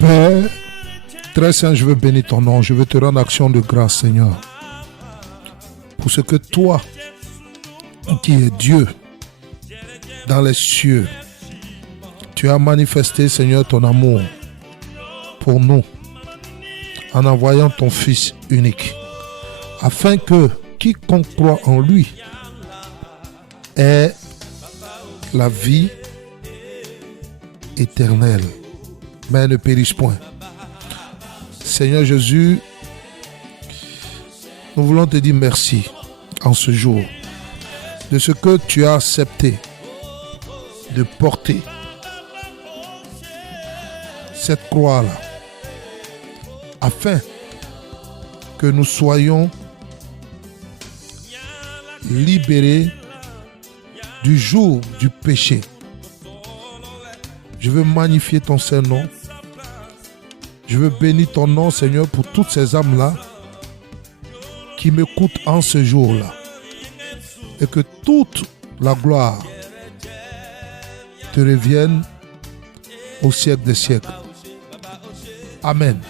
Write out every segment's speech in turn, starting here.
Père, très saint, je veux bénir ton nom. Je veux te rendre action de grâce, Seigneur. Pour ce que toi, qui es Dieu, dans les cieux, tu as manifesté, Seigneur, ton amour pour nous, en envoyant ton Fils unique, afin que quiconque croit en lui ait la vie éternelle, mais ne périsse point. Seigneur Jésus, nous voulons te dire merci en ce jour de ce que tu as accepté de porter cette croix-là, afin que nous soyons libérés du joug du péché. Je veux magnifier ton Saint-Nom. Je veux bénir ton nom, Seigneur, pour toutes ces âmes-là qui m'écoutent en ce jour-là. Et que toute la gloire te revienne au siècle des siècles. Amen.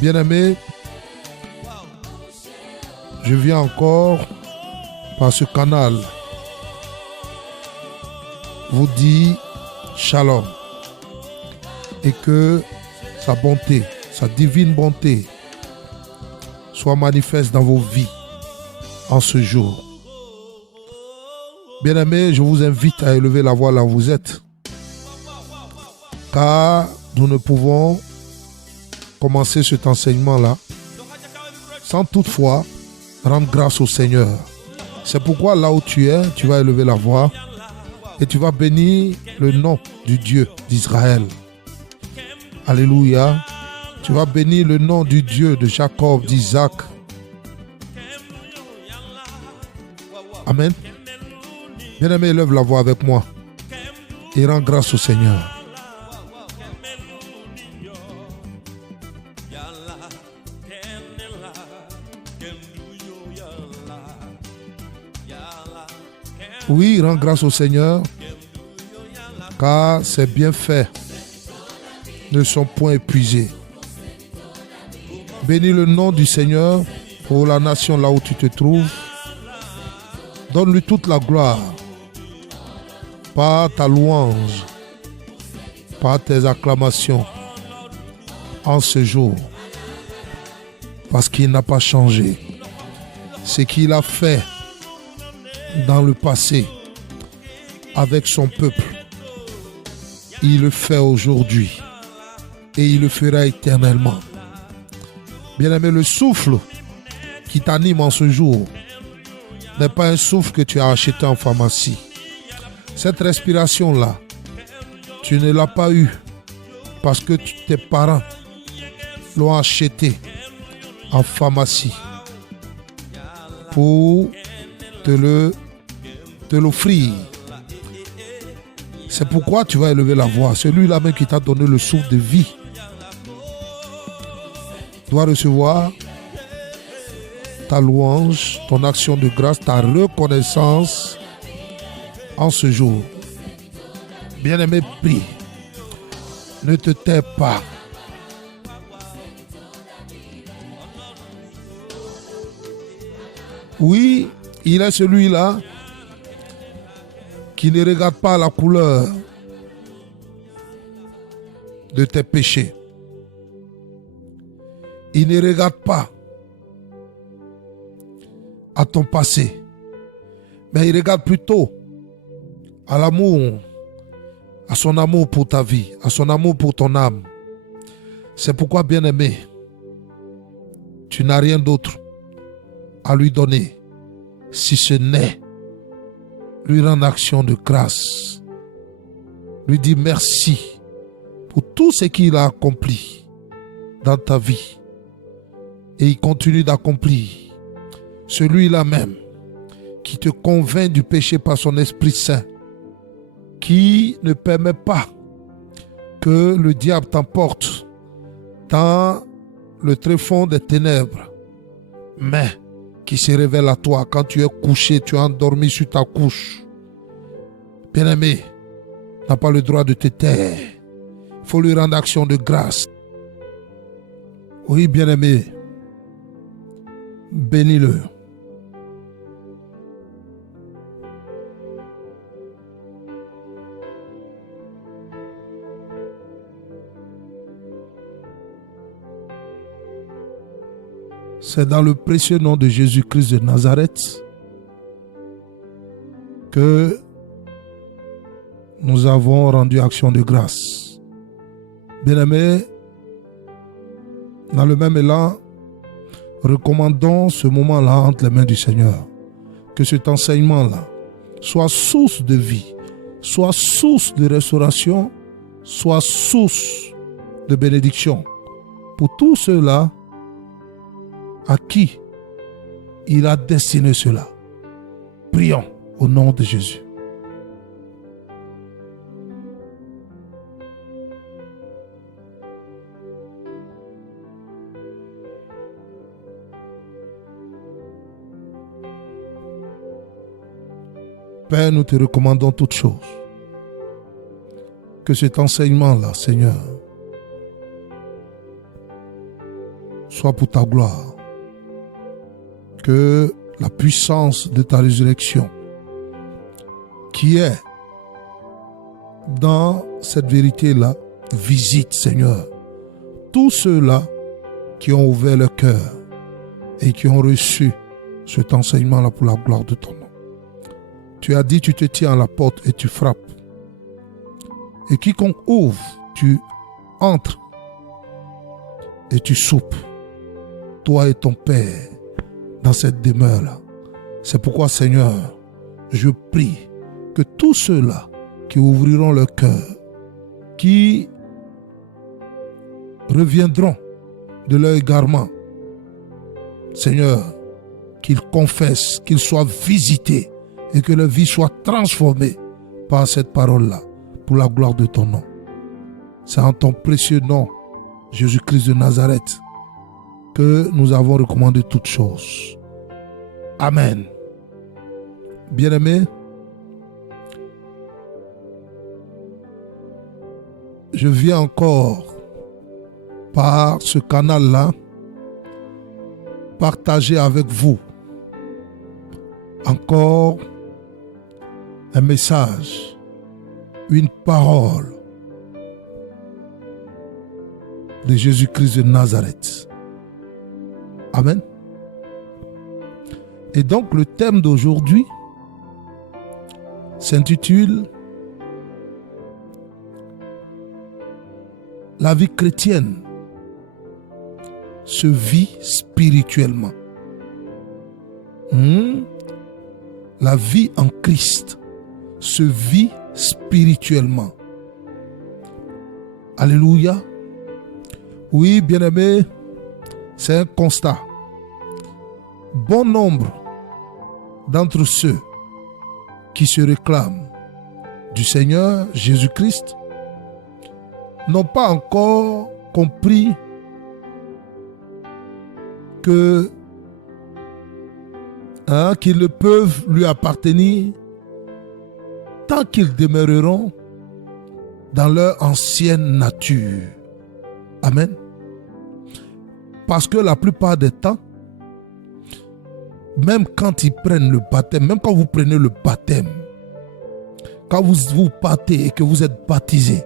Bien-aimés, je viens encore par ce canal vous dire shalom et que sa bonté, sa divine bonté soit manifeste dans vos vies en ce jour. Bien-aimés, je vous invite à élever la voix là où vous êtes, car nous ne pouvons commencer cet enseignement-là sans toutefois rendre grâce au Seigneur. C'est pourquoi là où tu es, tu vas élever la voix et tu vas bénir le nom du Dieu d'Israël. Alléluia. Tu vas bénir le nom du Dieu de Jacob, d'Isaac. Amen. Bien-aimé, élève la voix avec moi et rends grâce au Seigneur. Oui, rends grâce au Seigneur, car ses bienfaits ne sont point épuisés. Bénis le nom du Seigneur pour la nation là où tu te trouves. Donne-lui toute la gloire par ta louange, par tes acclamations en ce jour, parce qu'il n'a pas changé. Ce qu'il a fait dans le passé avec son peuple, il le fait aujourd'hui et il le fera éternellement. Bien-aimé, le souffle qui t'anime en ce jour n'est pas un souffle que tu as acheté en pharmacie. Cette respiration-là, tu ne l'as pas eue parce que tes parents l'ont acheté en pharmacie pour te l'offrir. C'est pourquoi tu vas élever la voix. Celui-là même qui t'a donné le souffle de vie doit recevoir ta louange, ton action de grâce, ta reconnaissance en ce jour. Bien-aimé, prie. Ne te tais pas. Oui, il est celui-là qui ne regarde pas la couleur de tes péchés. Il ne regarde pas à ton passé, mais il regarde plutôt à l'amour, à son amour pour ta vie, à son amour pour ton âme. C'est pourquoi, bien-aimé, tu n'as rien d'autre à lui donner si ce n'est lui rendre action de grâce, lui dire merci pour tout ce qu'il a accompli dans ta vie et il continue d'accomplir. Celui-là même qui te convainc du péché par son Esprit Saint, qui ne permet pas que le diable t'emporte dans le tréfonds des ténèbres, mais qui se révèle à toi quand tu es couché, tu es endormi sur ta couche. Bien-aimé, n'a pas le droit de te taire. Il faut lui rendre action de grâce. Oui, bien-aimé, bénis-le. C'est dans le précieux nom de Jésus-Christ de Nazareth que nous avons rendu action de grâce. Bien-aimés, dans le même élan, recommandons ce moment-là entre les mains du Seigneur. Que cet enseignement-là soit source de vie, soit source de restauration, soit source de bénédiction pour tous ceux-là à qui il a destiné cela. Prions au nom de Jésus. Père, nous te recommandons toutes choses. Que cet enseignement-là, Seigneur, soit pour ta gloire. Que la puissance de ta résurrection, qui est dans cette vérité-là, visite, Seigneur, tous ceux-là qui ont ouvert leur cœur et qui ont reçu cet enseignement-là pour la gloire de ton nom. Tu as dit, tu te tiens à la porte et tu frappes. Et quiconque ouvre, tu entres et tu soupes. Toi et ton Père, dans cette demeure-là. C'est pourquoi, Seigneur, je prie que tous ceux-là qui ouvriront leur cœur, qui reviendront de leur égarement, Seigneur, qu'ils confessent, qu'ils soient visités et que leur vie soit transformée par cette parole-là, pour la gloire de ton nom. C'est en ton précieux nom, Jésus-Christ de Nazareth, que nous avons recommandé toutes choses. Amen. Bien-aimés, je viens encore par ce canal-là partager avec vous encore un message, une parole de Jésus-Christ de Nazareth. Amen. Et donc le thème d'aujourd'hui s'intitule La vie chrétienne se vit spirituellement. La vie en Christ se vit spirituellement. Alléluia. Oui, bien-aimés, c'est un constat. Bon nombre d'entre ceux qui se réclament du Seigneur Jésus-Christ n'ont pas encore compris que qu'ils ne peuvent lui appartenir tant qu'ils demeureront dans leur ancienne nature. Amen. Parce que la plupart des temps, même quand ils prennent le baptême, même quand vous prenez le baptême, quand vous partez et que vous êtes baptisé,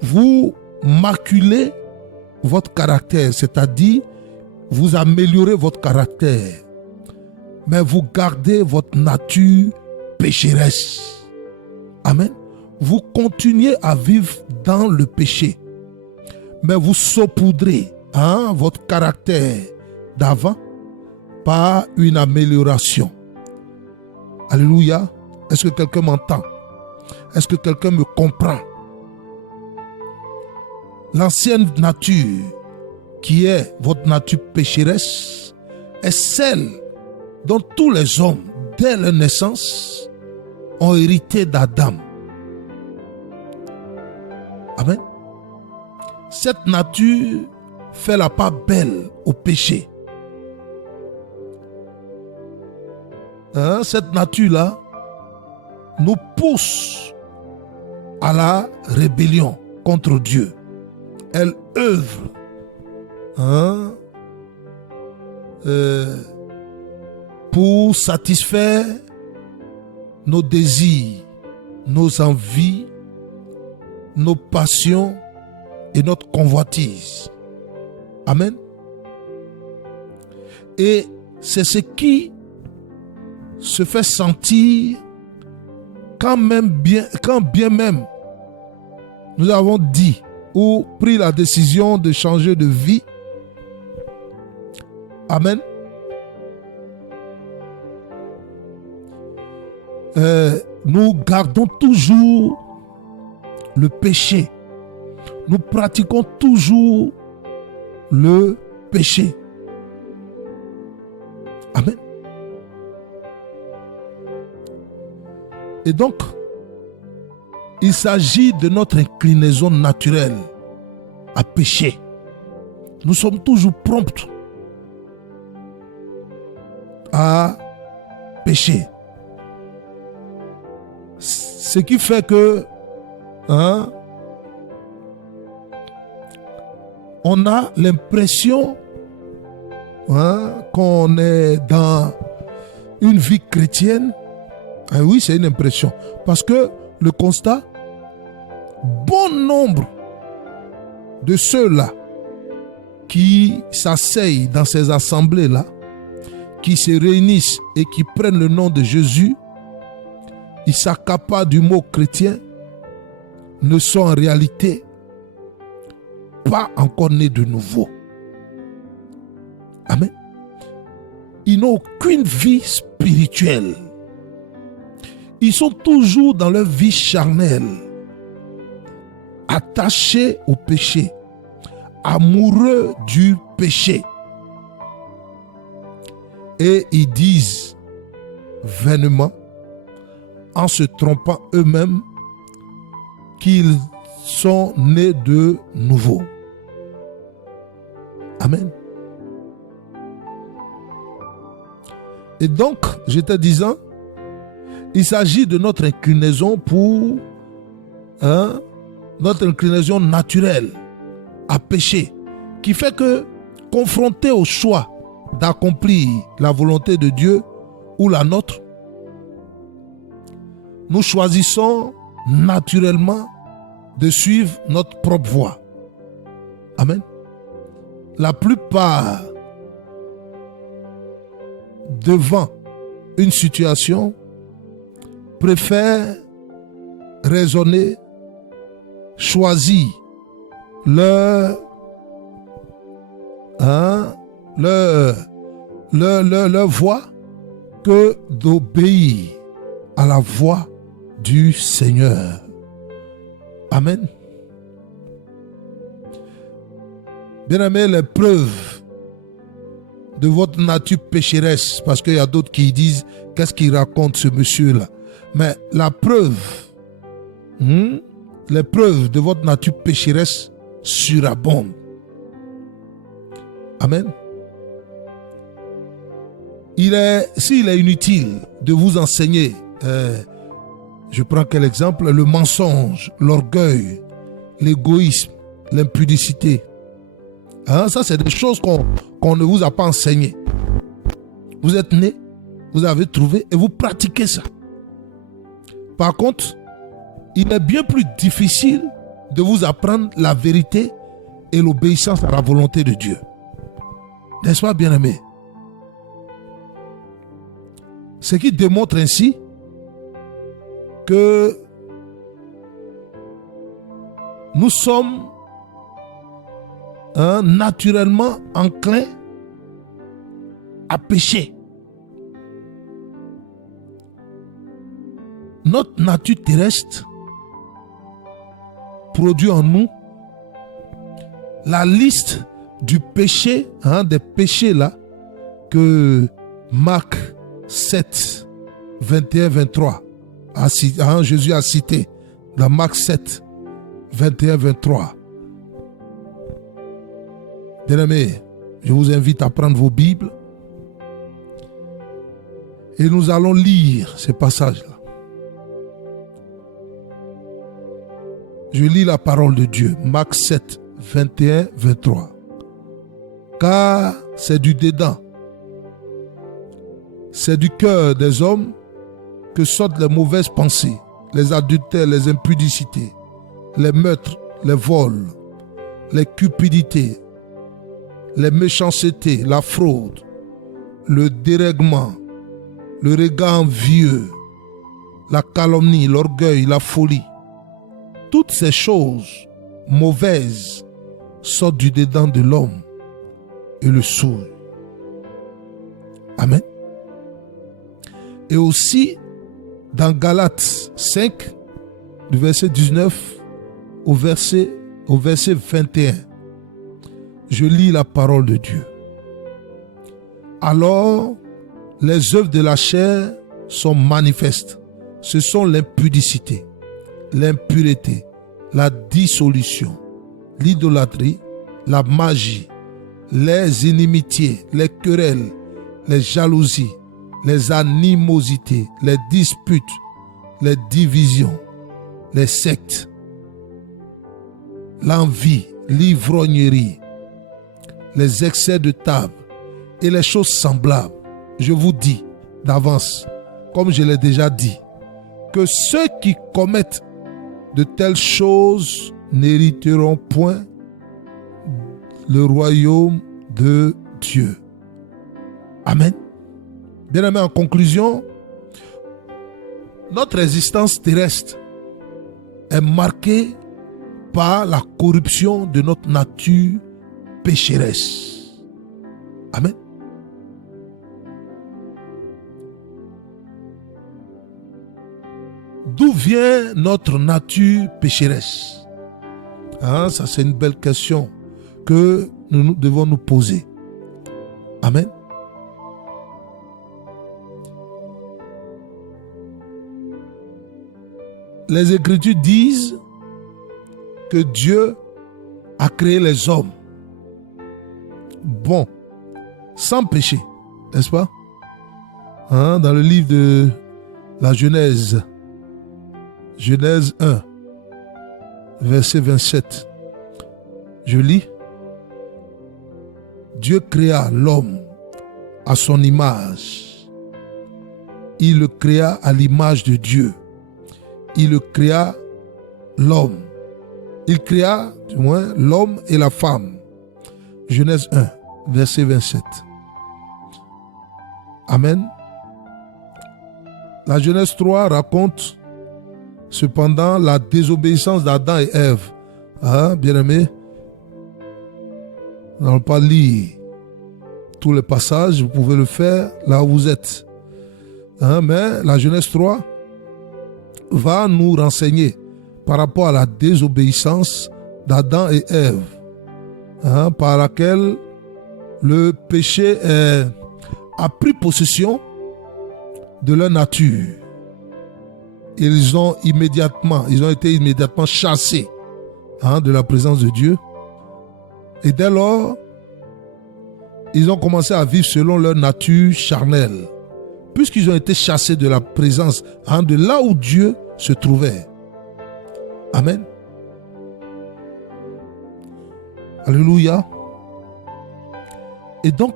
vous maculez votre caractère, c'est-à-dire vous améliorez votre caractère, mais vous gardez votre nature pécheresse. Amen. Vous continuez à vivre dans le péché, mais vous saupoudrez votre caractère d'avant par une amélioration. Alléluia. Est-ce que quelqu'un m'entend? Est-ce que quelqu'un me comprend? L'ancienne nature, qui est votre nature pécheresse, est celle dont tous les hommes, dès leur naissance, ont hérité d'Adam. Amen. Cette nature fait la part belle au péché. Cette nature-là nous pousse à la rébellion contre Dieu. Elle œuvre hein, pour satisfaire nos désirs, nos envies, nos passions et notre convoitise. Amen. Et c'est ce qui se fait sentir quand bien même nous avons dit ou pris la décision de changer de vie. Amen. Nous gardons toujours le péché. Nous pratiquons toujours le péché. Amen. Et donc, il s'agit de notre inclinaison naturelle à pécher. Nous sommes toujours prompts à pécher. Ce qui fait que on a l'impression qu'on est dans une vie chrétienne. Oui, c'est une impression. Parce que le constat, bon nombre de ceux-là qui s'asseyent dans ces assemblées-là, qui se réunissent et qui prennent le nom de Jésus, ils s'accaparent du mot chrétien, ne sont en réalité pas encore nés de nouveau. Amen. Ils n'ont aucune vie spirituelle. Ils sont toujours dans leur vie charnelle, attachés au péché, amoureux du péché. Et ils disent vainement, en se trompant eux-mêmes, qu'ils sont nés de nouveau. Amen. Et donc, je te disais, il s'agit de notre inclinaison pour notre inclinaison naturelle à pécher, qui fait que, confronté au choix d'accomplir la volonté de Dieu ou la nôtre, nous choisissons naturellement de suivre notre propre voie. Amen. La plupart, devant une situation, préfèrent raisonner, choisir leur voie que d'obéir à la voix du Seigneur. Amen. Bien-aimés, les preuves de votre nature pécheresse, parce qu'il y a d'autres qui disent, qu'est-ce qu'il raconte ce monsieur-là? Mais la preuve, les preuves de votre nature pécheresse surabondent. Amen. S'il est inutile de vous enseigner, je prends quel exemple? Le mensonge, l'orgueil, l'égoïsme, l'impudicité. Ça, c'est des choses qu'on ne vous a pas enseignées. Vous êtes né, vous avez trouvé et vous pratiquez ça. Par contre, il est bien plus difficile de vous apprendre la vérité et l'obéissance à la volonté de Dieu. N'est-ce pas, bien-aimé? Ce qui démontre ainsi que nous sommes naturellement enclins à pécher. Notre nature terrestre produit en nous la liste du péché, des péchés là que Marc 7, 21, 23 Jésus a cité dans Marc 7, 21, 23. Bien-aimés, je vous invite à prendre vos Bibles et nous allons lire ces passages-là. Je lis la parole de Dieu, Marc 7, 21, 23. car c'est du dedans, c'est du cœur des hommes que sortent les mauvaises pensées, les adultères, les impudicités, les meurtres, les vols, les cupidités, les méchancetés, la fraude, le dérèglement, le regard envieux, la calomnie, l'orgueil, la folie. Toutes ces choses mauvaises sortent du dedans de l'homme et le souillent. Amen. Et aussi, dans Galates 5, du verset 19 au verset 21, je lis la parole de Dieu. Alors, les œuvres de la chair sont manifestes. Ce sont l'impudicité, l'impureté, la dissolution, l'idolâtrie, la magie, les inimitiés, les querelles, les jalousies, les animosités, les disputes, les divisions, les sectes, l'envie, l'ivrognerie, les excès de table et les choses semblables. Je vous dis d'avance, comme je l'ai déjà dit, que ceux qui commettent de telles choses n'hériteront point le royaume de Dieu. Amen. Bien-aimés, en conclusion, notre existence terrestre est marquée par la corruption de notre nature pécheresse. Amen. D'où vient notre nature pécheresse? Ça, c'est une belle question que nous devons nous poser. Amen. Les Écritures disent que Dieu a créé les hommes bons, sans péché, n'est-ce pas? Dans le livre de la Genèse, Genèse 1, verset 27, je lis: Dieu créa l'homme à son image. Il le créa à l'image de Dieu. Il le créa l'homme. Il créa, du moins, l'homme et la femme. Genèse 1, verset 27. Amen. La Genèse 3 raconte cependant la désobéissance d'Adam et Ève. Bien-aimés, nous n'allons pas lire tous les passages, vous pouvez le faire là où vous êtes. Mais la Genèse 3 va nous renseigner par rapport à la désobéissance d'Adam et Ève, par laquelle le péché a pris possession de leur nature. Ils ont été immédiatement chassés de la présence de Dieu. Et dès lors, ils ont commencé à vivre selon leur nature charnelle, puisqu'ils ont été chassés de la présence, de là où Dieu se trouvait. Amen. Alléluia. Et donc,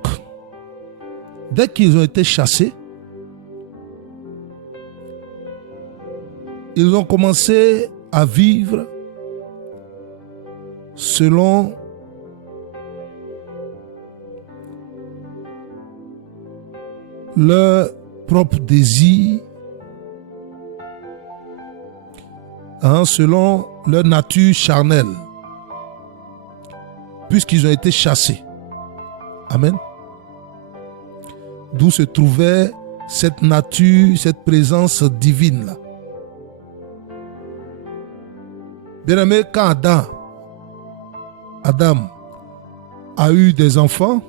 dès qu'ils ont été chassés, ils ont commencé à vivre selon leur propre désir, selon leur nature charnelle, puisqu'ils ont été chassés. Amen. D'où se trouvait cette nature, cette présence divine-là. Bien-aimé, quand Adam a eu des enfants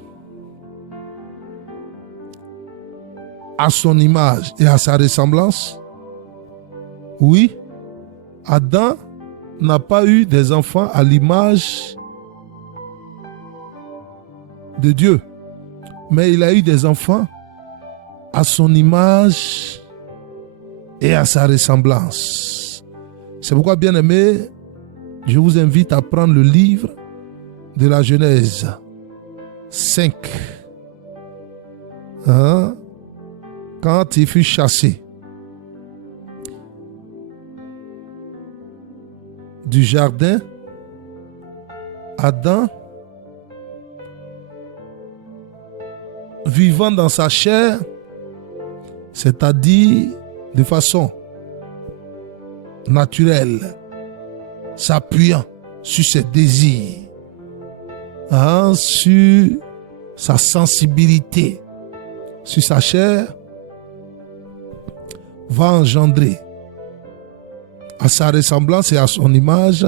à son image et à sa ressemblance, oui, Adam n'a pas eu des enfants à l'image de Dieu, mais il a eu des enfants à son image et à sa ressemblance. C'est pourquoi, bien-aimés, je vous invite à prendre le livre de la Genèse. 5. Hein? Quand il fut chassé du jardin, Adam, vivant dans sa chair, c'est-à-dire de façon naturelle, s'appuyant sur ses désirs, hein, sur sa sensibilité, sur sa chair, va engendrer à sa ressemblance et à son image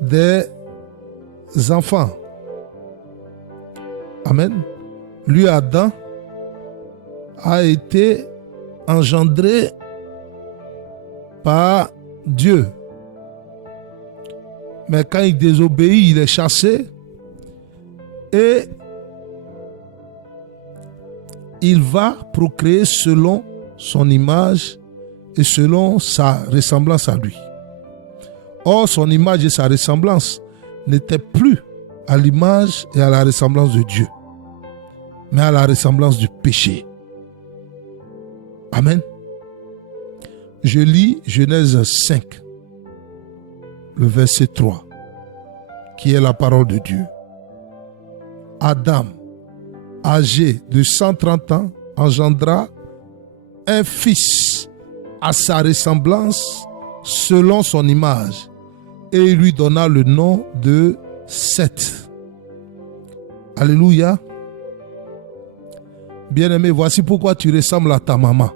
des enfants. Amen. Lui, Adam, a été engendré par Dieu. Mais quand il désobéit, il est chassé et il va procréer selon son image et selon sa ressemblance à lui. Or, son image et sa ressemblance n'étaient plus à l'image et à la ressemblance de Dieu, mais à la ressemblance du péché. Amen. Je lis Genèse 5, le verset 3, qui est la parole de Dieu. Adam, âgé de 130 ans, engendra un fils à sa ressemblance selon son image, et il lui donna le nom de Seth. Alléluia. Bien-aimé, voici pourquoi tu ressembles à ta maman.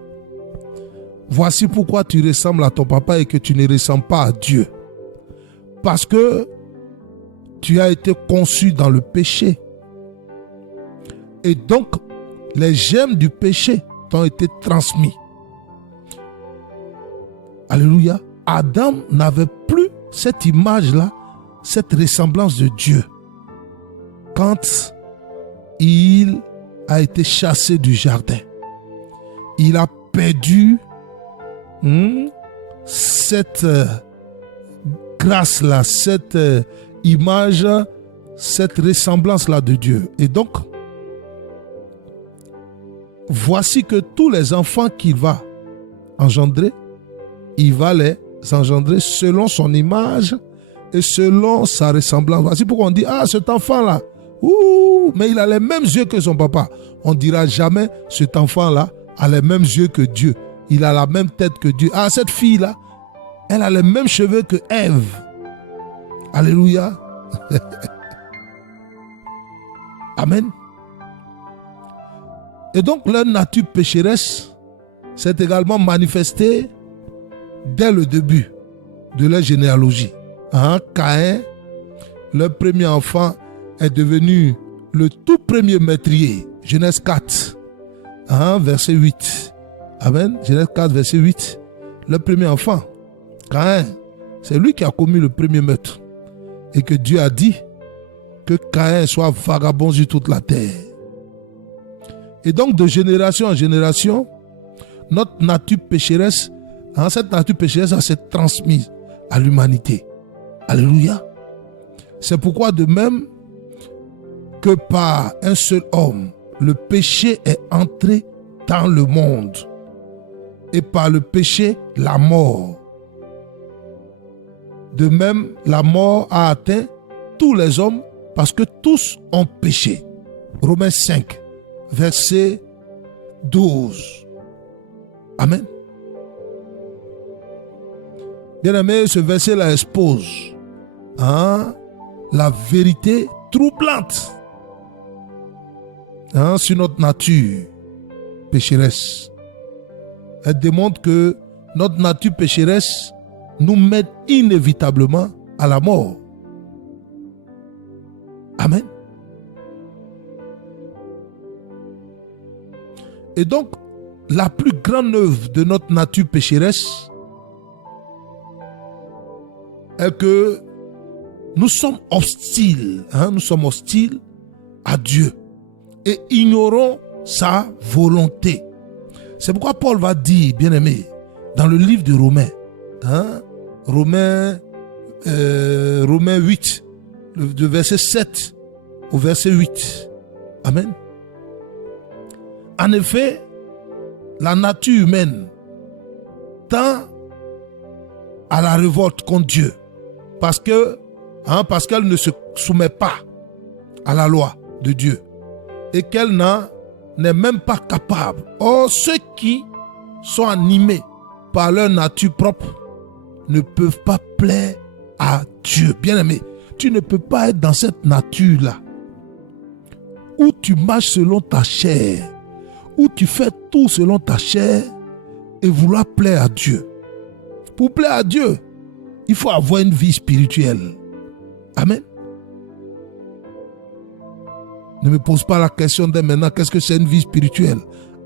Voici pourquoi tu ressembles à ton papa et que tu ne ressembles pas à Dieu. Parce que tu as été conçu dans le péché. Et donc, les gemmes du péché t'ont été transmis. Alléluia. Adam n'avait plus cette image-là, cette ressemblance de Dieu, quand il a été chassé du jardin. Il a perdu cette grâce-là, cette image, cette ressemblance-là de Dieu. Et donc, voici que tous les enfants qu'il va engendrer, il va les engendrer selon son image et selon sa ressemblance. Voici pourquoi on dit, ah, cet enfant-là, mais il a les mêmes yeux que son papa. On ne dira jamais, cet enfant-là a les mêmes yeux que Dieu. Il a la même tête que Dieu. Ah, cette fille-là, elle a les mêmes cheveux que Ève. Alléluia. Amen. Et donc, leur nature pécheresse s'est également manifestée dès le début de leur généalogie. Caïn, leur premier enfant, est devenu le tout premier meurtrier. Genèse 4, verset 8. Amen. Genèse 4, verset 8. Le premier enfant, Caïn, c'est lui qui a commis le premier meurtre. Et que Dieu a dit que Caïn soit vagabond sur toute la terre. Et donc, de génération en génération, notre nature pécheresse, cette nature pécheresse s'est transmise à l'humanité. Alléluia. C'est pourquoi de même que par un seul homme, le péché est entré dans le monde. Et par le péché, la mort. De même, la mort a atteint tous les hommes parce que tous ont péché. Romains 5, verset 12. Amen. Bien-aimé, ce verset-là expose la vérité troublante sur notre nature pécheresse. Elle démontre que notre nature pécheresse nous mène inévitablement à la mort. Amen. Et donc, la plus grande œuvre de notre nature pécheresse est que nous sommes hostiles. Nous sommes hostiles à Dieu et ignorons sa volonté. C'est pourquoi Paul va dire, bien-aimé, dans le livre de Romains, Romains 8, de verset 7 au verset 8. Amen. En effet, la nature humaine tend à la révolte contre Dieu parce qu'elle ne se soumet pas à la loi de Dieu et qu'elle n'est même pas capable. Or, ceux qui sont animés par leur nature propre ne peuvent pas plaire à Dieu. Bien-aimé, tu ne peux pas être dans cette nature-là où tu marches selon ta chair, où tu fais tout selon ta chair et vouloir plaire à Dieu. Pour plaire à Dieu, il faut avoir une vie spirituelle. Amen. Ne me pose pas la question dès maintenant, qu'est-ce que c'est une vie spirituelle?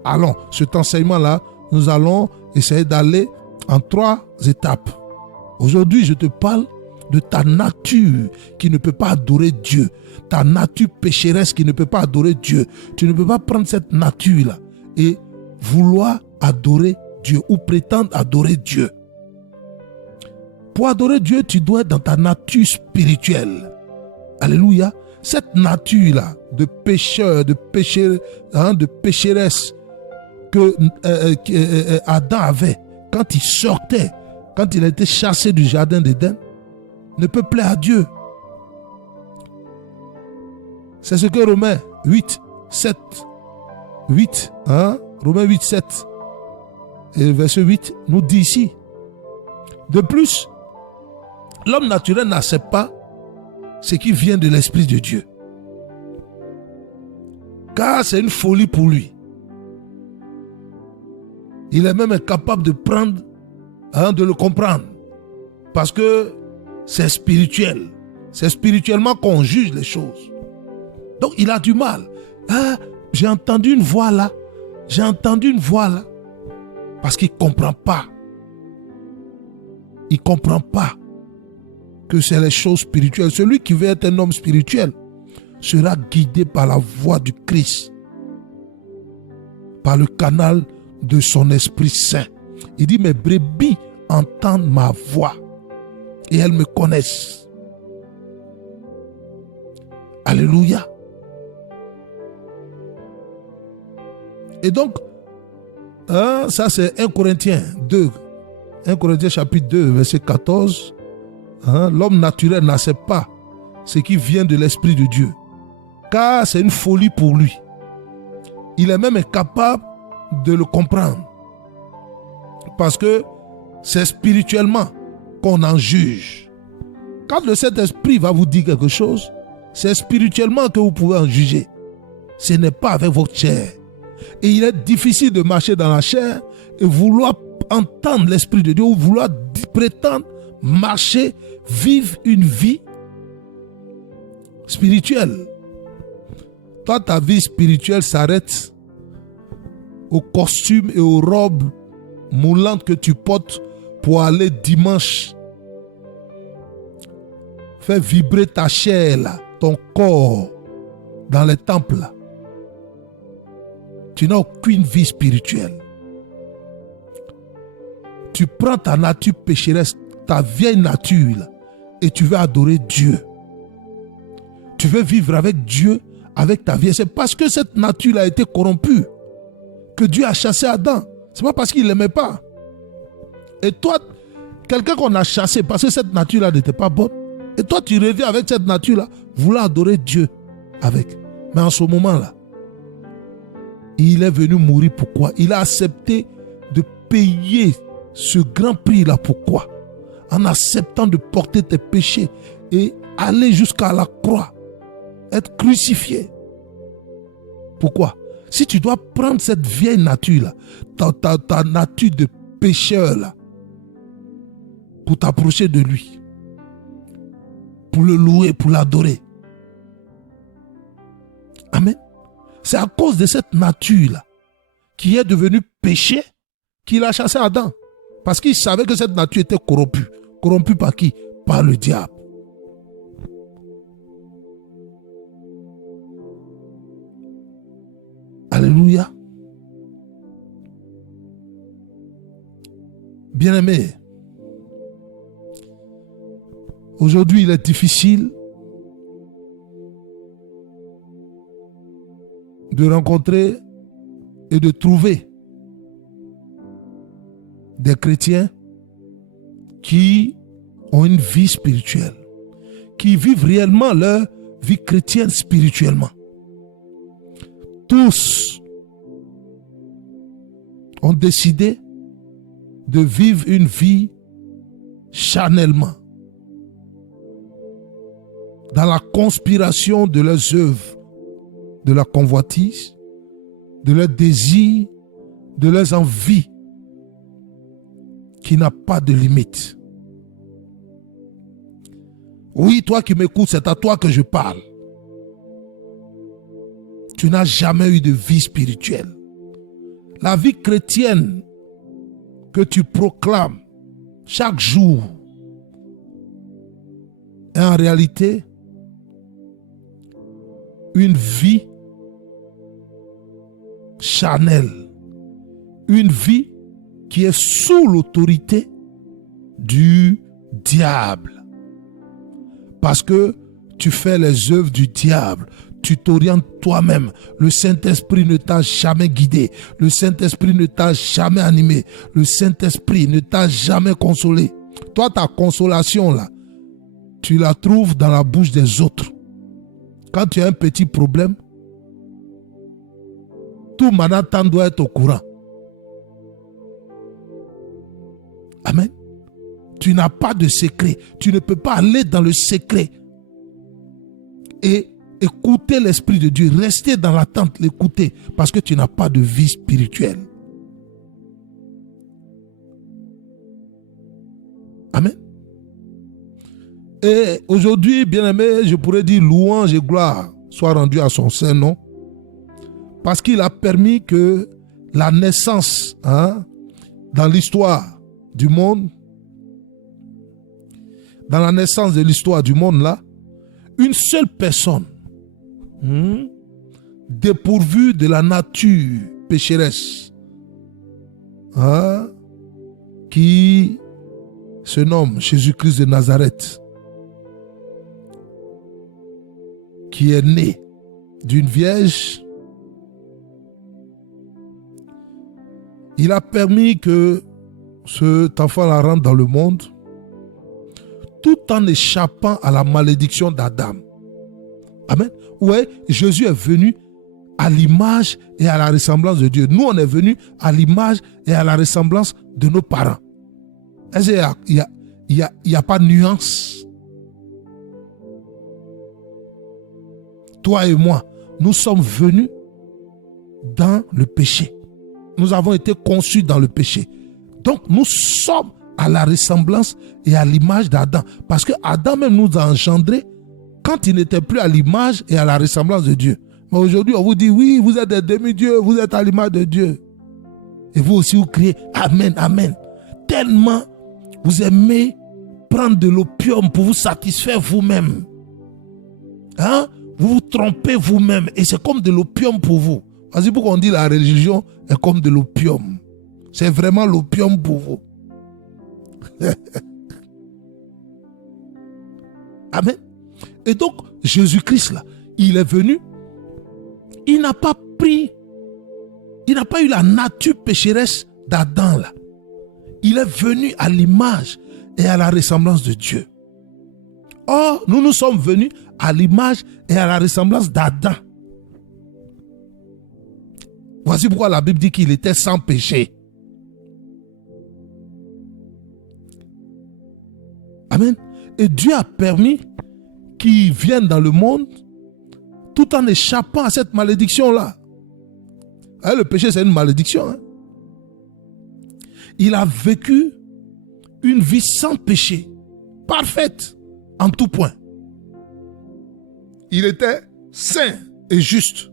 Allons, cet enseignement-là, nous allons essayer d'aller en 3 étapes. Aujourd'hui, je te parle de ta nature qui ne peut pas adorer Dieu. Ta nature pécheresse qui ne peut pas adorer Dieu. Tu ne peux pas prendre cette nature-là et vouloir adorer Dieu ou prétendre adorer Dieu. Pour adorer Dieu, tu dois être dans ta nature spirituelle. Alléluia. Cette nature-là de pécheur, de pécheresse que Adam avait quand il sortait, quand il a été chassé du jardin d'Éden, ne peut plaire à Dieu. C'est ce que Romains 8, 7, 8, Romains 8, 7 et verset 8 nous dit ici. De plus, l'homme naturel n'accepte pas ce qui vient de l'Esprit de Dieu. Car c'est une folie pour lui. Il est même incapable de prendre, de le comprendre. Parce que c'est spirituel. C'est spirituellement qu'on juge les choses. Donc il a du mal. J'ai entendu une voix là. J'ai entendu une voix là. Parce qu'il ne comprend pas. Il ne comprend pas que c'est les choses spirituelles. Celui qui veut être un homme spirituel sera guidé par la voix du Christ, par le canal de son Esprit Saint. Il dit, mes brebis entendent ma voix et elles me connaissent. Alléluia. Et donc, ça c'est 1 Corinthiens 2. 1 Corinthiens chapitre 2, verset 14. L'homme naturel n'accepte pas ce qui vient de l'Esprit de Dieu, car c'est une folie pour lui. Il est même incapable de le comprendre, parce que c'est spirituellement qu'on en juge. Quand le Saint-Esprit va vous dire quelque chose, c'est spirituellement que vous pouvez en juger. Ce n'est pas avec votre chair. Et il est difficile de marcher dans la chair et vouloir entendre l'Esprit de Dieu ou vouloir prétendre marcher, vivre une vie spirituelle. Toi, ta vie spirituelle s'arrête aux costumes et aux robes moulantes que tu portes pour aller dimanche. Fais vibrer ta chair, là, ton corps, dans les temples. Là. Tu n'as aucune vie spirituelle. Tu prends ta nature pécheresse, ta vieille nature, là, et tu veux adorer Dieu. Tu veux vivre avec Dieu, avec ta vie. C'est parce que cette nature a été corrompue que Dieu a chassé Adam. Ce n'est pas parce qu'il ne l'aimait pas. Et toi, quelqu'un qu'on a chassé parce que cette nature-là n'était pas bonne, et toi tu reviens avec cette nature-là, vouloir adorer Dieu avec. Mais en ce moment-là, il est venu mourir. Pourquoi? Il a accepté de payer ce grand prix-là. Pourquoi? En acceptant de porter tes péchés et aller jusqu'à la croix, être crucifié. Pourquoi? Si tu dois prendre cette vieille nature-là, ta nature de pécheur-là, pour t'approcher de lui, pour le louer, pour l'adorer. Amen. C'est à cause de cette nature-là qui est devenue péché qu'il a chassé Adam. Parce qu'il savait que cette nature était corrompue. Corrompue par qui? Par le diable. Alléluia. Bien-aimé, aujourd'hui il est difficile de rencontrer et de trouver des chrétiens qui ont une vie spirituelle, qui vivent réellement leur vie chrétienne spirituellement. Tous ont décidé de vivre une vie charnellement, dans la conspiration de leurs œuvres, de la convoitise, de leurs désirs, de leurs envies, qui n'a pas de limite. Oui, toi qui m'écoutes, c'est à toi que je parle. Tu n'as jamais eu de vie spirituelle. La vie chrétienne que tu proclames chaque jour est en réalité une vie charnelle, une vie qui est sous l'autorité du diable. Parce que tu fais les œuvres du diable, tu t'orientes toi-même. Le Saint-Esprit ne t'a jamais guidé, le Saint-Esprit ne t'a jamais animé, le Saint-Esprit ne t'a jamais consolé. Toi, ta consolation là, tu la trouves dans la bouche des autres. Quand tu as un petit problème, tout Manhattan doit être au courant. Amen. Tu n'as pas de secret. Tu ne peux pas aller dans le secret et écouter l'Esprit de Dieu. Rester dans l'attente, l'écouter, parce que tu n'as pas de vie spirituelle. Amen. Et aujourd'hui, bien-aimé, je pourrais dire louange et gloire soient rendues à son saint nom, parce qu'il a permis que la naissance, dans l'histoire du monde, dans la naissance de l'histoire du monde là, une seule personne dépourvue de la nature pécheresse, qui se nomme Jésus-Christ de Nazareth, qui est né d'une vierge. Il a permis que cet enfant-là rentre dans le monde tout en échappant à la malédiction d'Adam. Amen. Ouais, Jésus est venu à l'image et à la ressemblance de Dieu. Nous, on est venus à l'image et à la ressemblance de nos parents. Est-ce qu'il n'y a pas de nuance? Toi et moi, nous sommes venus dans le péché. Nous avons été conçus dans le péché. Donc, nous sommes à la ressemblance et à l'image d'Adam. Parce que Adam même nous a engendrés quand il n'était plus à l'image et à la ressemblance de Dieu. Mais aujourd'hui, on vous dit, oui, vous êtes des demi-dieux, vous êtes à l'image de Dieu. Et vous aussi, vous criez, Amen, Amen. Tellement vous aimez prendre de l'opium pour vous satisfaire vous-même. Vous vous trompez vous-même et c'est comme de l'opium pour vous. Vas-y, pourquoi on dit la religion est comme de l'opium? C'est vraiment l'opium pour vous. Amen. Et donc, Jésus-Christ, là, il est venu, il n'a pas eu la nature pécheresse d'Adam, là. Il est venu à l'image et à la ressemblance de Dieu. Or, nous sommes venus à l'image et à la ressemblance d'Adam. Voici pourquoi la Bible dit qu'il était sans péché. Amen. Et Dieu a permis qu'il vienne dans le monde tout en échappant à cette malédiction-là. Le péché, c'est une malédiction. Il a vécu une vie sans péché, parfaite en tout point. Il était saint et juste.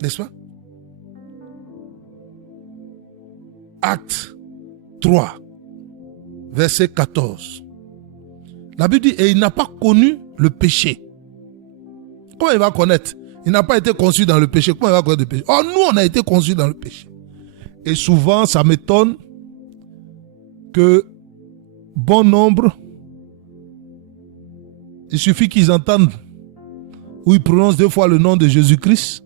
N'est-ce pas? Acte 3, verset 14. La Bible dit, et il n'a pas connu le péché. Comment il va connaître? Il n'a pas été conçu dans le péché. Comment il va connaître le péché? Oh, nous, on a été conçus dans le péché. Et souvent, ça m'étonne que bon nombre, il suffit qu'ils entendent où ils prononcent 2 fois le nom de Jésus-Christ,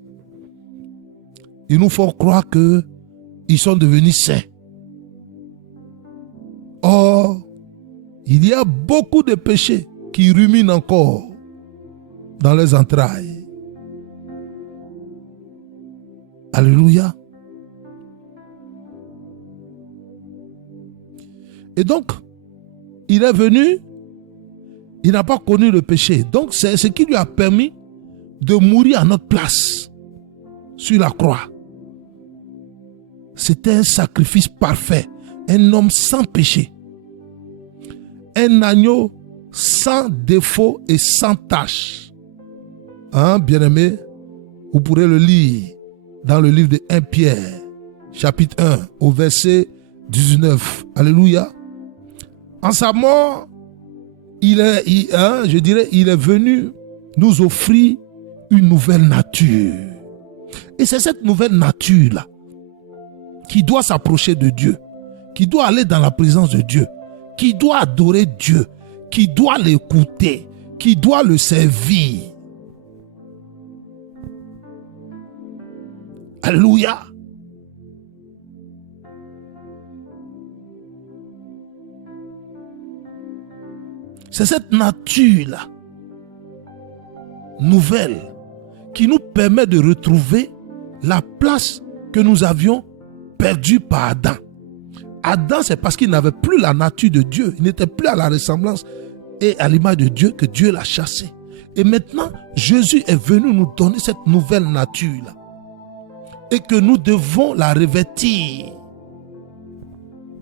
ils nous font croire qu'ils sont devenus saints. Or, il y a beaucoup de péchés qui ruminent encore dans les entrailles. Alléluia. Et donc, il est venu, il n'a pas connu le péché. Donc, c'est ce qui lui a permis de mourir à notre place sur la croix. C'était un sacrifice parfait, un homme sans péché, un agneau sans défaut et sans tache. Hein, bien-aimé, vous pourrez le lire dans le livre de 1 Pierre, chapitre 1, au verset 19. Alléluia. En sa mort, il est venu nous offrir une nouvelle nature. Et c'est cette nouvelle nature-là qui doit s'approcher de Dieu, qui doit aller dans la présence de Dieu, qui doit adorer Dieu, qui doit l'écouter, qui doit le servir. Alléluia. C'est cette nature-là, nouvelle, qui nous permet de retrouver la place que nous avions perdue par Adam. Adam, c'est parce qu'il n'avait plus la nature de Dieu. Il n'était plus à la ressemblance et à l'image de Dieu que Dieu l'a chassé. Et maintenant, Jésus est venu nous donner cette nouvelle nature-là. Et que nous devons la revêtir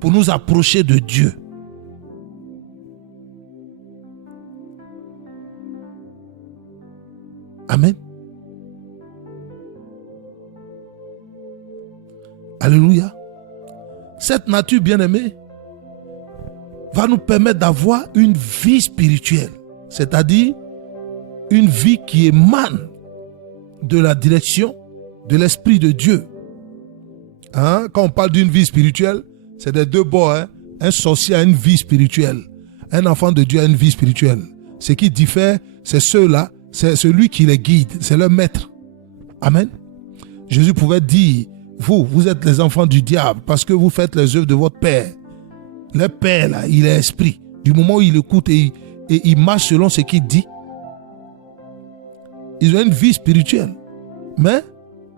pour nous approcher de Dieu. Amen. Alléluia. Cette nature bien-aimée va nous permettre d'avoir une vie spirituelle, c'est-à-dire une vie qui émane de la direction de l'Esprit de Dieu. Hein? Quand on parle d'une vie spirituelle, c'est des deux bords. Hein? Un sorcier a une vie spirituelle. Un enfant de Dieu a une vie spirituelle. Ce qui diffère, c'est ceux-là, c'est celui qui les guide, c'est leur maître. Amen. Jésus pouvait dire, vous êtes les enfants du diable parce que vous faites les œuvres de votre Père. Le Père, là, il est esprit. Du moment où il écoute et il marche selon ce qu'il dit, ils ont une vie spirituelle. Mais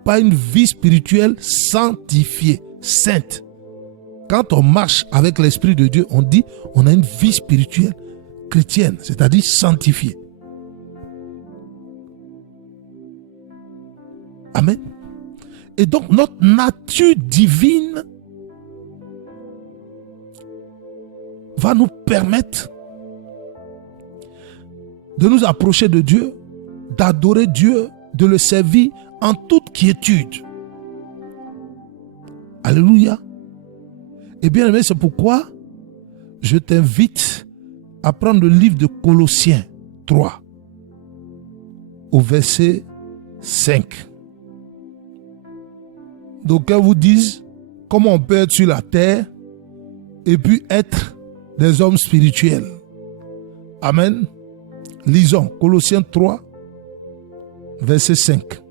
pas une vie spirituelle sanctifiée, sainte. Quand on marche avec l'Esprit de Dieu, on dit on a une vie spirituelle chrétienne, c'est-à-dire sanctifiée. Amen. Et donc notre nature divine va nous permettre de nous approcher de Dieu, d'adorer Dieu, de le servir en toute quiétude. Alléluia. Et bien aimé, c'est pourquoi je t'invite à prendre le livre de Colossiens 3 au verset 5. D'aucuns vous disent comment on peut être sur la terre et puis être des hommes spirituels. Amen. Lisons Colossiens 3 verset 5.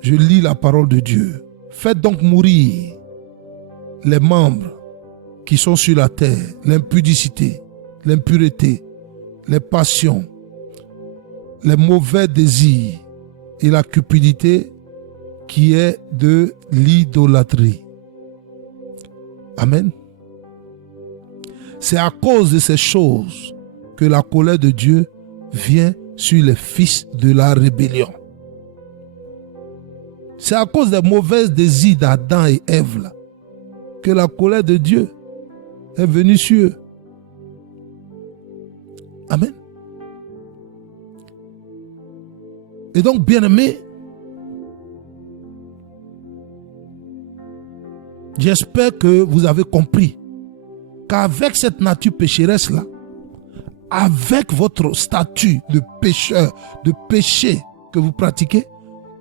Je lis la parole de Dieu. Faites donc mourir les membres qui sont sur la terre, l'impudicité, l'impureté, les passions, les mauvais désirs et la cupidité qui est de l'idolâtrie. Amen. C'est à cause de ces choses que la colère de Dieu vient sur les fils de la rébellion. C'est à cause des mauvais désirs d'Adam et Ève là, que la colère de Dieu est venue sur eux. Amen. Et donc, bien-aimés, j'espère que vous avez compris qu'avec cette nature pécheresse-là, avec votre statut de pécheur, de péché que vous pratiquez,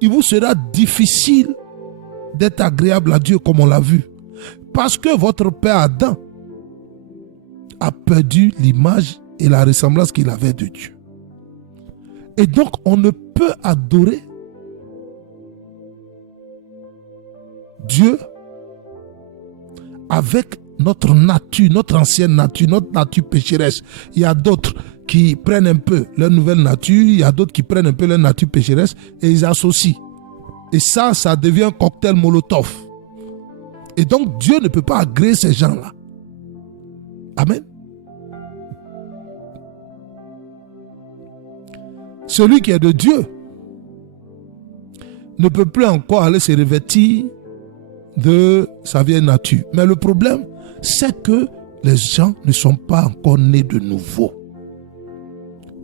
il vous sera difficile d'être agréable à Dieu comme on l'a vu. Parce que votre père Adam a perdu l'image et la ressemblance qu'il avait de Dieu. Et donc, on ne peut adorer Dieu avec notre nature, notre ancienne nature, notre nature pécheresse. Il y a d'autres qui prennent un peu leur nouvelle nature, il y a d'autres qui prennent un peu leur nature pécheresse et ils associent. Et ça devient un cocktail Molotov. Et donc, Dieu ne peut pas agréer ces gens-là. Amen. Celui qui est de Dieu ne peut plus encore aller se revêtir de sa vieille nature. Mais le problème, c'est que les gens ne sont pas encore nés de nouveau.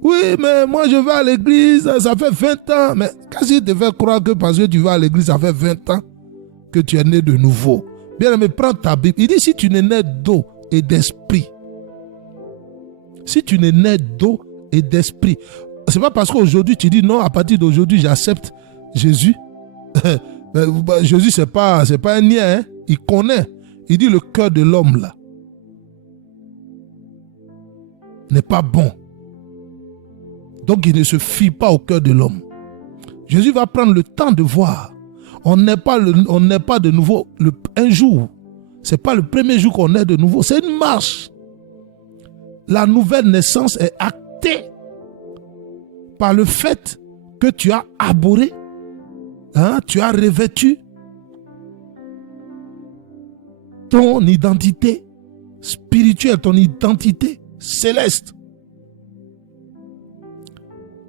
Oui, mais moi je vais à l'église, ça fait 20 ans. Mais qu'est-ce qui te fait croire que parce que tu vas à l'église, ça fait 20 ans que tu es né de nouveau? Bien aimé, prends ta Bible. Il dit si tu n'es né d'eau et d'esprit. Si tu n'es né d'eau et d'esprit. C'est pas parce qu'aujourd'hui tu dis non, à partir d'aujourd'hui j'accepte Jésus. Jésus c'est pas un niais, hein? Il connaît. Il dit le cœur de l'homme là n'est pas bon. Donc il ne se fie pas au cœur de l'homme. Jésus va prendre le temps de voir. On n'est pas de nouveau un jour. C'est pas le premier jour qu'on est de nouveau. C'est une marche. La nouvelle naissance est actée par le fait que tu as abhorré, tu as revêtu ton identité spirituelle, ton identité céleste.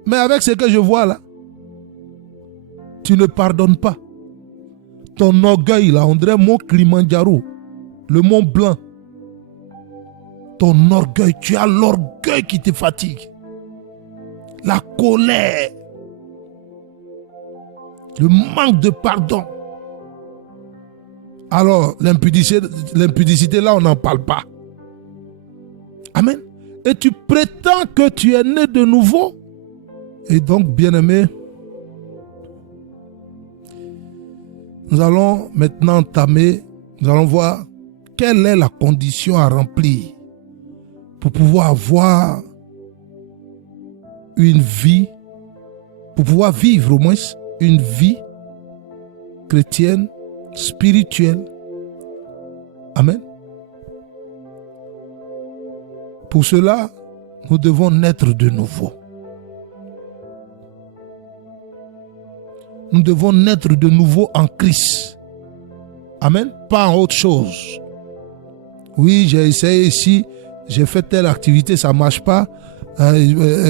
Mais avec ce que je vois là, tu ne pardonnes pas. Ton orgueil là, on dirait mont Kilimanjaro, le mont Blanc. Ton orgueil, tu as l'orgueil qui te fatigue. La colère, le manque de pardon. Alors, l'impudicité là, on n'en parle pas. Amen. Et tu prétends que tu es né de nouveau. Et donc, bien-aimé, nous allons maintenant entamer, nous allons voir quelle est la condition à remplir pour pouvoir avoir une vie, pour pouvoir vivre au moins une vie chrétienne, spirituelle. Amen. Pour cela, nous devons naître de nouveau. Nous devons naître de nouveau en Christ. Amen. Pas en autre chose. Oui, j'ai essayé ici, j'ai fait telle activité, ça ne marche pas.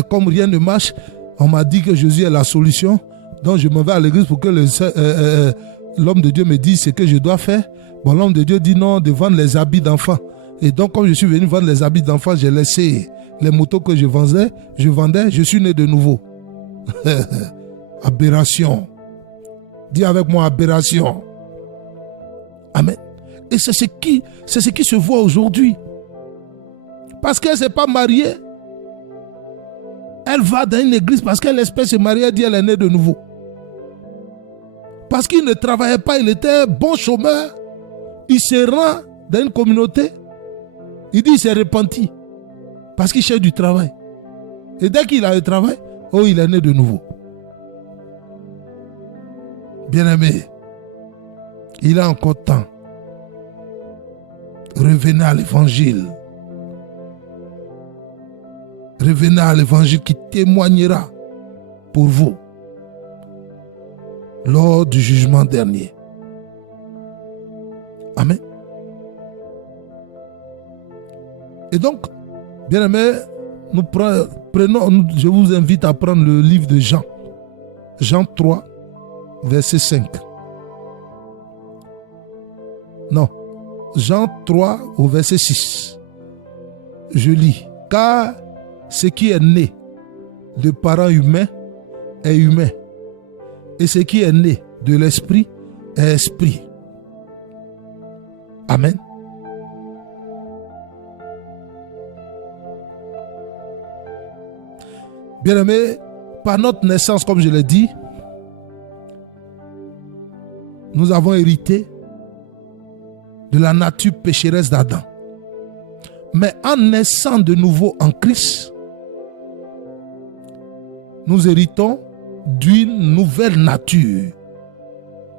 Comme rien ne marche, on m'a dit que Jésus est la solution. Donc je m'en vais à l'église pour que l'homme de Dieu me dise ce que je dois faire. Bon, l'homme de Dieu dit non, de vendre les habits d'enfants. Et donc comme je suis venu vendre les habits d'enfants, j'ai laissé les motos que je vendais, je suis né de nouveau. Aberration. Dis avec moi aberration. Amen. Et c'est ce qui se voit aujourd'hui. Parce qu'elle ne s'est pas mariée. Elle va dans une église parce qu'elle espère se marier, elle dit elle est née de nouveau. Parce qu'il ne travaillait pas, il était un bon chômeur. Il se rend dans une communauté. Il dit il s'est repenti. Parce qu'il cherche du travail. Et dès qu'il a le travail, il est né de nouveau. Bien-aimé, il a encore temps. Revenez à l'évangile. Revenez à l'évangile qui témoignera pour vous lors du jugement dernier. Amen. Et donc, bien-aimés, je vous invite à prendre le livre de Jean. Jean 3, verset 5. Non. Jean 3 au verset 6. Je lis. Car ce qui est né de parents humains est humain. Et ce qui est né de l'esprit est esprit. Amen. Bien-aimés, par notre naissance, comme je l'ai dit, nous avons hérité de la nature pécheresse d'Adam. Mais en naissant de nouveau en Christ, nous héritons d'une nouvelle nature.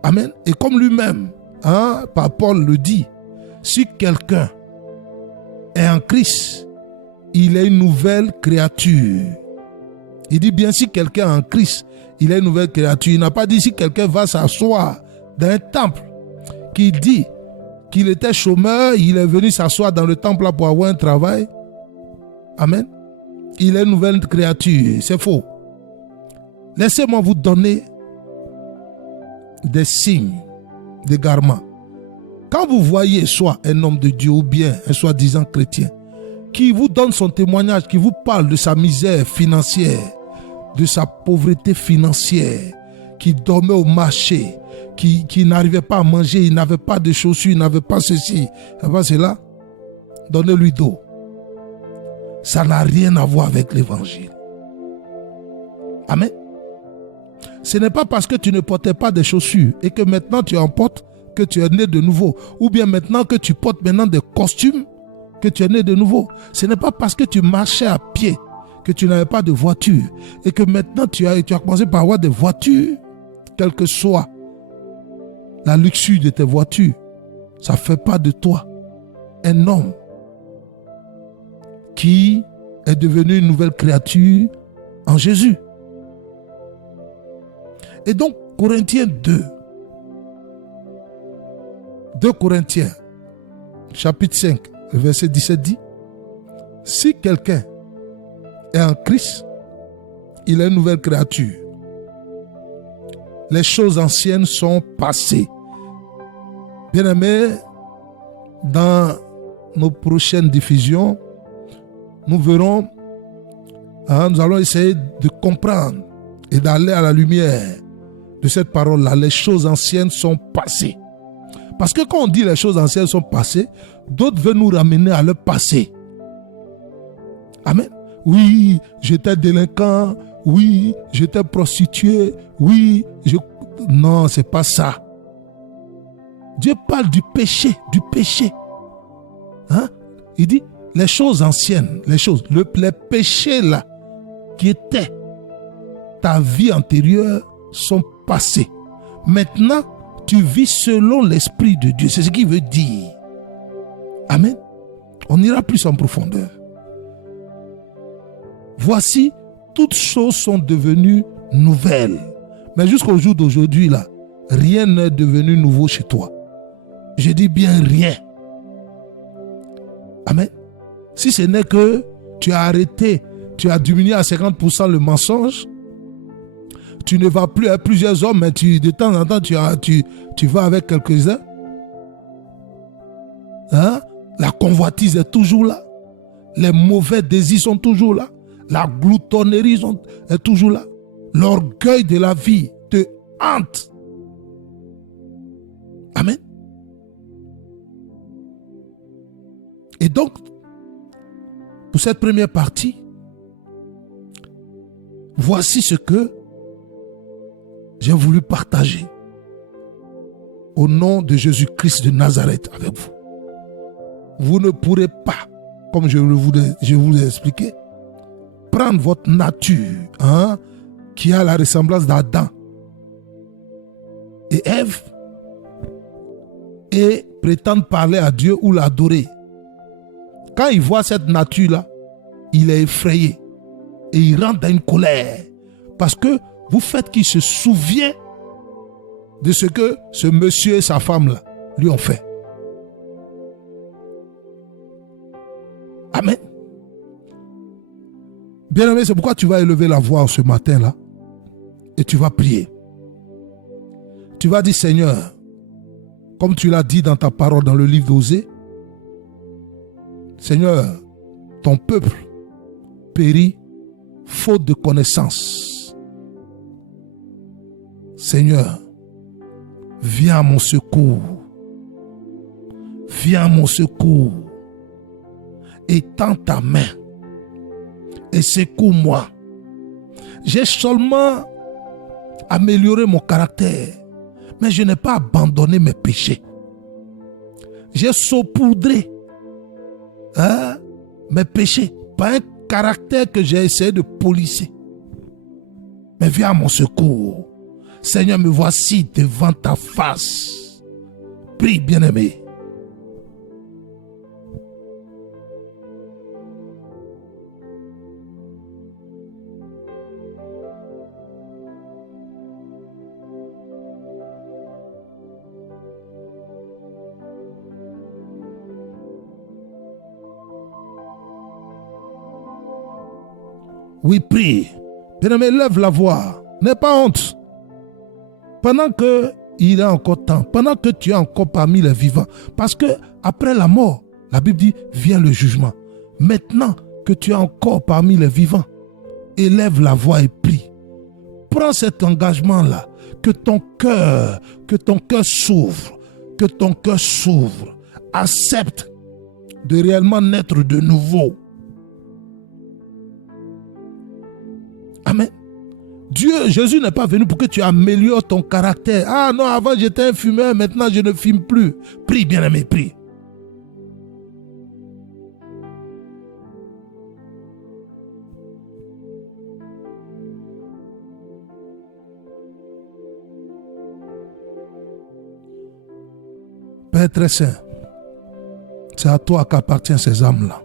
Amen. Et comme lui-même, par Paul le dit, si quelqu'un est en Christ, il est une nouvelle créature. Il dit bien si quelqu'un est en Christ, il est une nouvelle créature. Il n'a pas dit si quelqu'un va s'asseoir dans un temple, qui dit qu'il était chômeur, il est venu s'asseoir dans le temple là pour avoir un travail. Amen. Il est une nouvelle créature. C'est faux. Laissez-moi vous donner des signes d'égarement. Quand vous voyez soit un homme de Dieu ou bien un soi-disant chrétien qui vous donne son témoignage, qui vous parle de sa misère financière, de sa pauvreté financière, qui dormait au marché, qui n'arrivait pas à manger, il n'avait pas de chaussures, il n'avait pas ceci, il n'avait pas cela, donnez-lui d'eau. Ça n'a rien à voir avec l'évangile. Amen. Ce n'est pas parce que tu ne portais pas de chaussures et que maintenant tu en portes que tu es né de nouveau. Ou bien maintenant que tu portes maintenant des costumes que tu es né de nouveau. Ce n'est pas parce que tu marchais à pied que tu n'avais pas de voiture et que maintenant tu as commencé par avoir des voitures, quelle que soit la luxure de tes voitures. Ça ne fait pas de toi un homme qui est devenu une nouvelle créature en Jésus. Et donc, Corinthiens 2 Corinthiens, chapitre 5, verset 17 dit, si quelqu'un est en Christ, il est une nouvelle créature. Les choses anciennes sont passées. Bien-aimés, dans nos prochaines diffusions, nous verrons, nous allons essayer de comprendre et d'aller à la lumière de cette parole-là. Les choses anciennes sont passées. Parce que quand on dit les choses anciennes sont passées, d'autres veulent nous ramener à leur passé. Amen. Oui, j'étais délinquant. Oui, j'étais prostituée. Oui, non, c'est pas ça. Dieu parle du péché, Il dit, les choses anciennes, les péchés là, qui étaient ta vie antérieure, sont passés. Maintenant, tu vis selon l'Esprit de Dieu. C'est ce qu'il veut dire. Amen. On ira plus en profondeur. Voici, toutes choses sont devenues nouvelles. Mais jusqu'au jour d'aujourd'hui, là, rien n'est devenu nouveau chez toi. Je dis bien rien. Amen. Si ce n'est que tu as arrêté, tu as diminué à 50% le mensonge, tu ne vas plus avec plusieurs hommes, mais de temps en temps, tu vas avec quelques-uns. La convoitise est toujours là. Les mauvais désirs sont toujours là. La gloutonnerie est toujours là. L'orgueil de la vie te hante. Amen. Et donc, pour cette première partie, voici ce que j'ai voulu partager au nom de Jésus-Christ de Nazareth avec vous. Vous ne pourrez pas, comme je vous ai expliqué, prendre votre nature, qui a la ressemblance d'Adam et Ève, et prétendre parler à Dieu ou l'adorer. Quand il voit cette nature-là, il est effrayé et il rentre dans une colère parce que vous faites qu'il se souvient de ce que ce monsieur et sa femme-là lui ont fait. Amen. Bien-aimé, c'est pourquoi tu vas élever la voix ce matin-là et tu vas prier. Tu vas dire, Seigneur, comme tu l'as dit dans ta parole dans le livre d'Osée, Seigneur, ton peuple périt faute de connaissance. Seigneur, viens à mon secours. Viens à mon secours. Étends ta main et secoue-moi. J'ai seulement amélioré mon caractère, mais je n'ai pas abandonné mes péchés. J'ai saupoudré mes péchés par un caractère que j'ai essayé de polisser. mais viens à mon secours. Seigneur, me voici devant ta face. Prie, bien-aimé. Oui, prie. Bien-aimé, lève la voix. N'aie pas honte. Pendant que il est encore temps, pendant que tu es encore parmi les vivants, parce que après la mort, la Bible dit, vient le jugement. Maintenant que tu es encore parmi les vivants, élève la voix et prie. Prends cet engagement-là, que ton cœur s'ouvre, que ton cœur s'ouvre. Accepte de réellement naître de nouveau. Amen. Jésus n'est pas venu pour que tu améliores ton caractère. Ah non, avant j'étais un fumeur, maintenant je ne fume plus. Prie, bien-aimé, prie. Père très saint, c'est à toi qu'appartiennent ces âmes-là.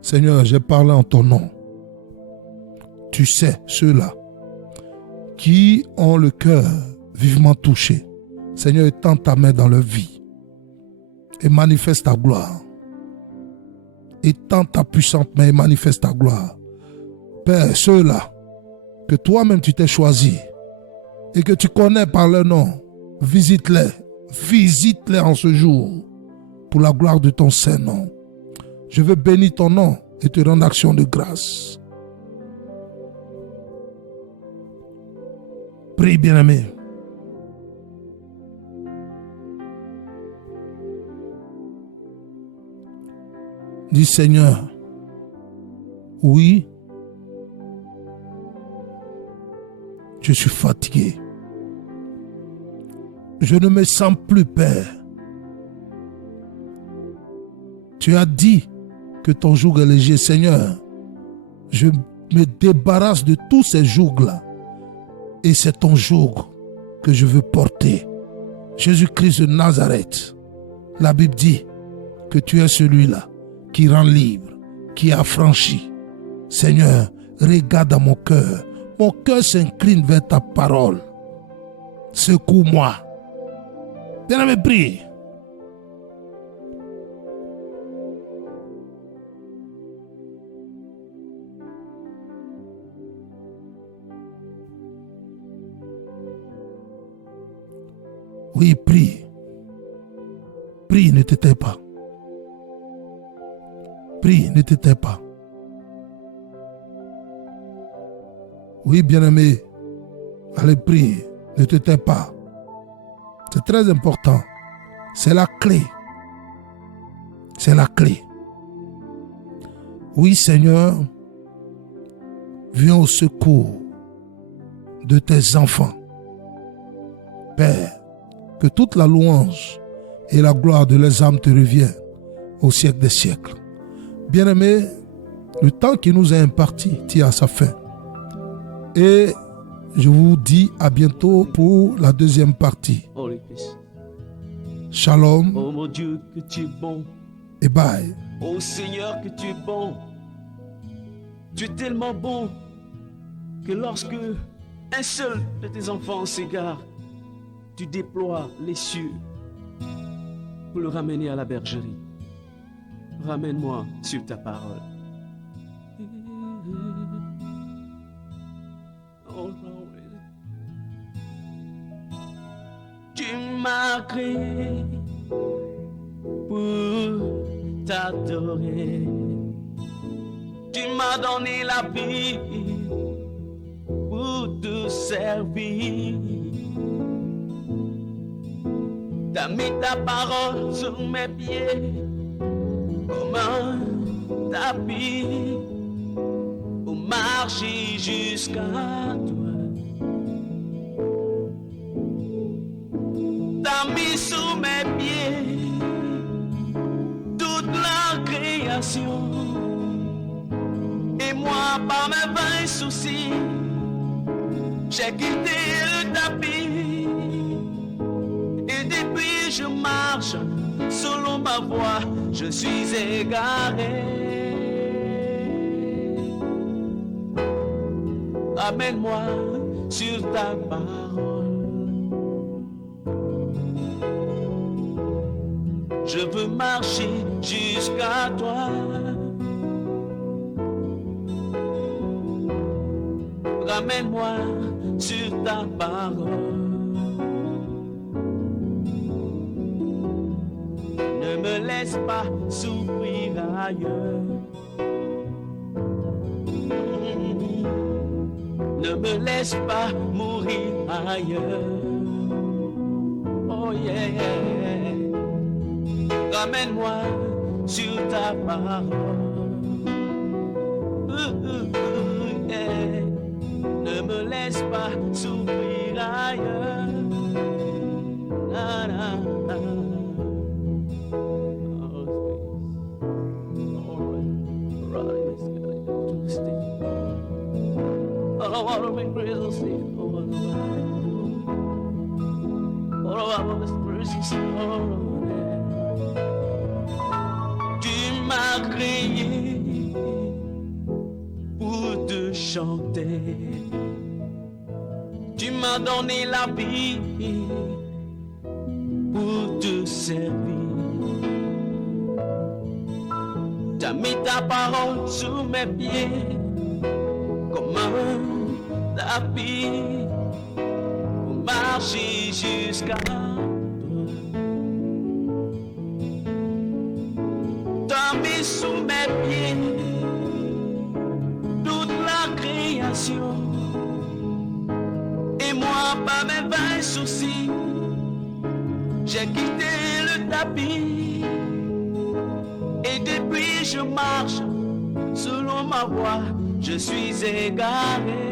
Seigneur, j'ai parlé en ton nom. Tu sais, ceux-là qui ont le cœur vivement touché. Seigneur, étends ta main dans leur vie et manifeste ta gloire. Étends ta puissante main et manifeste ta gloire. Père, ceux-là que toi-même tu t'es choisi et que tu connais par leur nom, visite-les. Visite-les en ce jour pour la gloire de ton Saint-Nom. Je veux bénir ton nom et te rendre action de grâce. Prie, bien-aimé. Dis, Seigneur, oui, je suis fatigué. Je ne me sens plus, Père. Tu as dit que ton joug est léger, Seigneur. Je me débarrasse de tous ces jougs-là. Et c'est ton joug que je veux porter. Jésus-Christ de Nazareth. La Bible dit que tu es celui-là qui rend libre, qui affranchit. Seigneur, regarde à mon cœur. Mon cœur s'incline vers ta parole. Secoue-moi. Bien-aimé, prie. Oui, prie. Prie, ne t'éteins pas. Prie, ne t'éteins pas. Oui, bien-aimé. Allez, prie, ne t'éteins pas. C'est très important. C'est la clé. C'est la clé. Oui, Seigneur, viens au secours de tes enfants. Père, que toute la louange et la gloire de leurs âmes te reviennent au siècle des siècles. Bien-aimés, le temps qui nous est imparti tire à sa fin. Et je vous dis à bientôt pour la deuxième partie. Shalom. Oh mon Dieu, que tu es bon. Et bye. Oh Seigneur, que tu es bon. Tu es tellement bon que lorsque un seul de tes enfants s'égare, tu déploies les cieux pour le ramener à la bergerie. Ramène-moi sur ta parole. Oh Lord. Tu m'as créé pour t'adorer. Tu m'as donné la vie pour te servir. T'as mis ta parole sur mes pieds comme un tapis pour marcher jusqu'à toi. T'as mis sous mes pieds toute la création. Et moi, par mes vains soucis, J'ai quitté le tapis et depuis je marche selon ma voie, je suis égaré. Amène-moi sur ta parole. Je veux marcher jusqu'à toi. Ramène-moi sur ta parole. Ne me laisse pas souffrir ailleurs. Ne me laisse pas mourir ailleurs. Oh yeah. Ramène-moi sur ta parole. Yeah. Ne me laisse pas souffrir ailleurs. Na, na, na. I wanna make prison sleep. Oh, I want this prison sleep. Tu m'as créé pour te chanter. Tu m'as donné la vie pour te servir. T'as mis ta parole sous mes pieds comme un tapis pour marcher jusqu'à toi. T'as mis sous mes pieds toute la création et moi pas mes vains soucis. J'ai quitté le tapis et depuis je marche selon ma voie. Je suis égaré.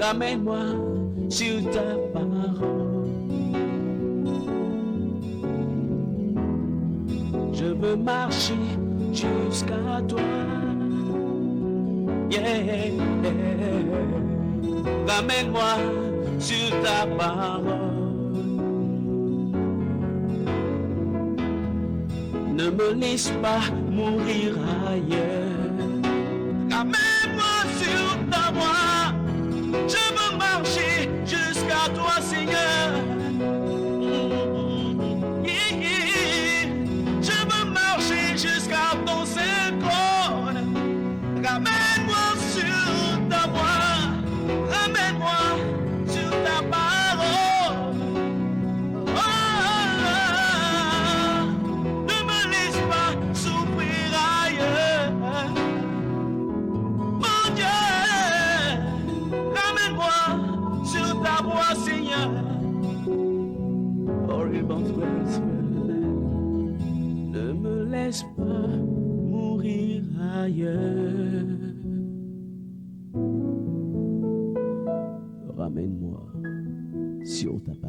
Ramène-moi sur ta parole. Je veux marcher jusqu'à toi. Yeah. Ramène-moi sur ta parole. Ne me laisse pas mourir ailleurs. Ramène-moi sur ta voie. Je veux marcher jusqu'à toi, Seigneur. Je veux marcher jusqu'à ton Saint-Trône. Ramène-moi sur ta voie. Ramène-moi sur ta parole. Ne me laisse pas souffrir ailleurs. Mon Dieu, ramène-moi sur ta voie, Seigneur. Ne me laisse pas mourir ailleurs. Ramène-moi sur ta parole.